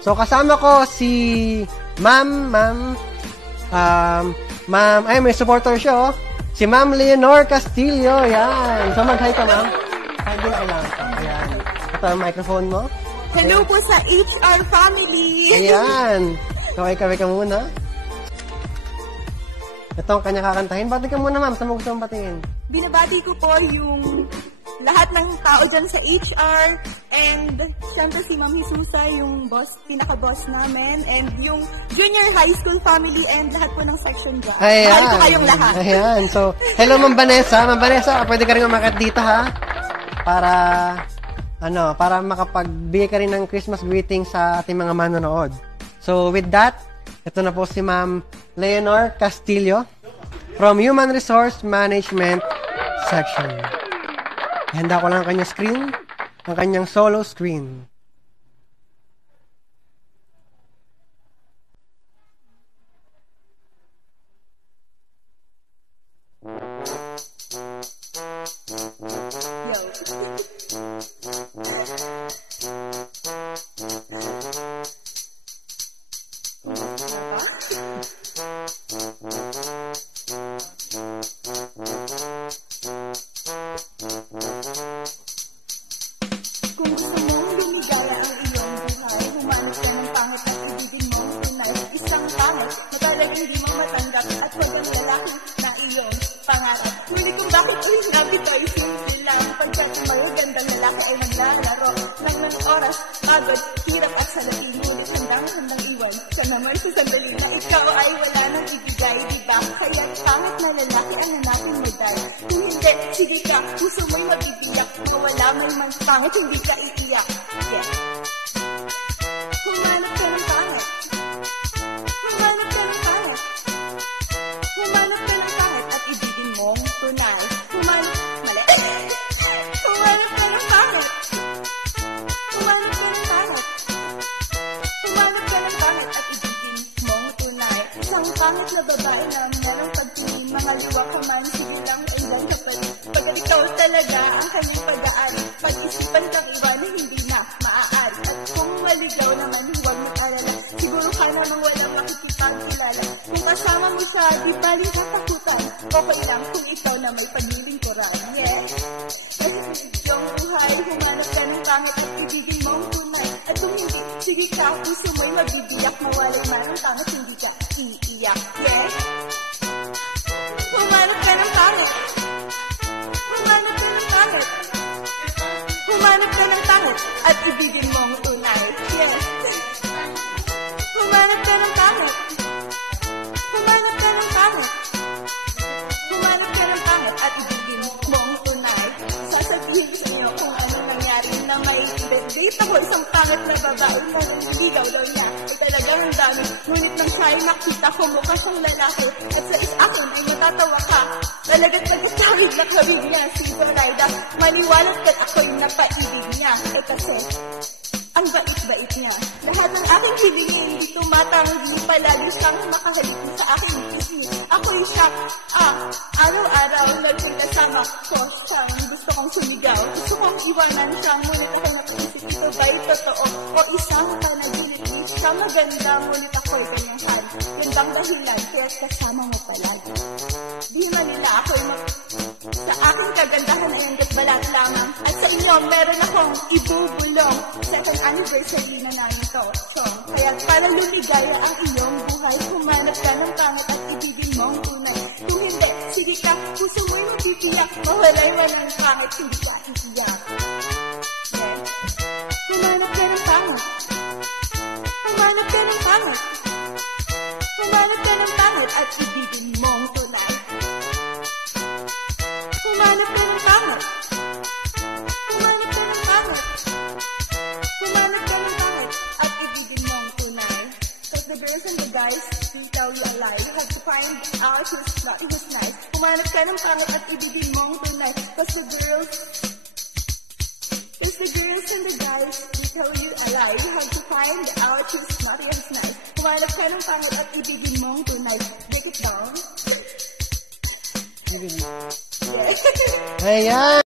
So, kasama ko si Ma'am, ay, may supporter siya, oh. Si Ma'am Leonor Castillo, yan. So, mag-hi ka, Ma'am. Hi din ka lang. Ayan. Ito ang microphone mo. Hello po sa HR family. Ayan. Kaway-kaway ka muna. Ito ang kanya kakantahin. Bati ka muna, Ma'am. Saan mo gusto mong batiin? Binabati ko po yung lahat ng tao dyan sa HR and syempre si Ma'am Jesusa, yung boss, pinaka-boss namin, and yung junior high school family and lahat po ng section dyan. Ayan. Mahal ko kayong lahat. Ayan. So, hello, Ma'am Vanessa. Ma'am Vanessa, pwede ka rin umakit dito, ha? Para makapagbigay ka rin ng Christmas greeting sa ating mga manonood. So, with that, ito na po si Ma'am Leonor Castillo from Human Resource Management Section. Handa ko lang ang kanyang screen, ang kanyang solo screen. Kung gusto mong lumigaya ang iyong buhay, humanap ka ng pangit at ibigin mo tunay. Isang pangit na talagang hindi mo matanggap at huwag ang lalaki na iyong pangarap. Ngunit kung bakit natin tayo simple lang, pagkat ang magagandang lalaki ay naglalaro ng oras, pagod, hirap at salatin. Ngunit handang iwan sa naman sa sandali na ikaw ay wala nang ibigay, diba? Kaya pangit na lalaki ang hanapin mo dahil. Kung hindi, sige ka, puso mo'y magbibiyak. Mawala man man pangit, hindi ka iiyak. Yeah. Humanap ka ng pangit. Humanap ka ng pangit. Humanap ka ng pangit at ibigin mong tunay. Humanap ka ng pangit. Humanap ka ng pangit. Humanap ka ng pangit at ibigin mong tunay. Isang pangit na babae na merong pagtingin, mga luwa ka man, sige lang, ilan ka pa. Pagkat ikaw talaga ang kanyang pag-aari, pag-isipan kang iba na hindi na maaari. At kung maligaw naman, huwag mag-alala, siguro ka namang walang makikipagkilala. Kung kasama mo siya, di paling katakutan, okay lang kung ikaw na may paglilingkuran. Yeah. Kasi yung buhay, humanap ka ng pangit at ibigin mong tunay. At kung hindi, sige ka, puso mo'y mabibiyak, mawalay man ang pangit, hindi ka iiyak. Yeah. Humanap ka ng pangit. Humanap ka ng pangit. Humanap ka ng pangit at ibigin mong tunay. Yes. Humanap ka ng pangit. Humanap ka ng pangit. Humanap ka ng pangit at ibigin mong tunay. Sasabihin ko sa inyo kung ano nangyari na may date ako isang pangit na babae na naniligaw daw niya. Ay talagang ang dami. Ngunit nang siya ay nakita ko mukha siyang lalaki at sa akin ay matatawa ka. Talaga't nagkatawid na kawig niya si Zoraida. Maniwalat ka't ako'y napaibig niya. Eh kasi, ang bait-bait niya. Lahat ng aking hilingin, hindi tumatanggi. Palagi siyang makahalik sa aking pisngi. Ako'y siya, araw-araw naging kasama ko siyang gusto kong sumigaw. Gusto kong iwanan siya, ngunit ako napaisip, ito ba'y totoo? O isang panaginip, siya maganda, ngunit ako'y kanyang hal. Gandang dahilan, kaya't kasama mo palagi. Di man nila ako'y sa aking kagandahan ay hanggat balat lamang. At sa inyo, meron akong ibubulong. Second anniversary na namin to, Chong. Kaya para lumigaya ang iyong buhay, humanap ka ng pangit at ibigin mong tunay. Kung hindi, sige ka, puso mo'y matitiyak. Mawalay mo ng pangit, hindi ka iiyak. Yeah. Humanap ka ng pangit. Humanap ka ng pangit. Humanap ka ng pangit at ibigin mong tunay. Humanap ka ng pangit. Humanap ka ng pangit. Humanap ka ng pangit at ibigin mong tunay. Cause the girls and the guys will tell you a lie. You have to find out who's nice. Humanap ka ng pangit at ibigin mong tunay. Cause the girls and the guys will tell you a lie. You have to find out who's naughty and who's nice. Humanap ka ng pangit at ibigin mong tunay. Break it down. Ayan!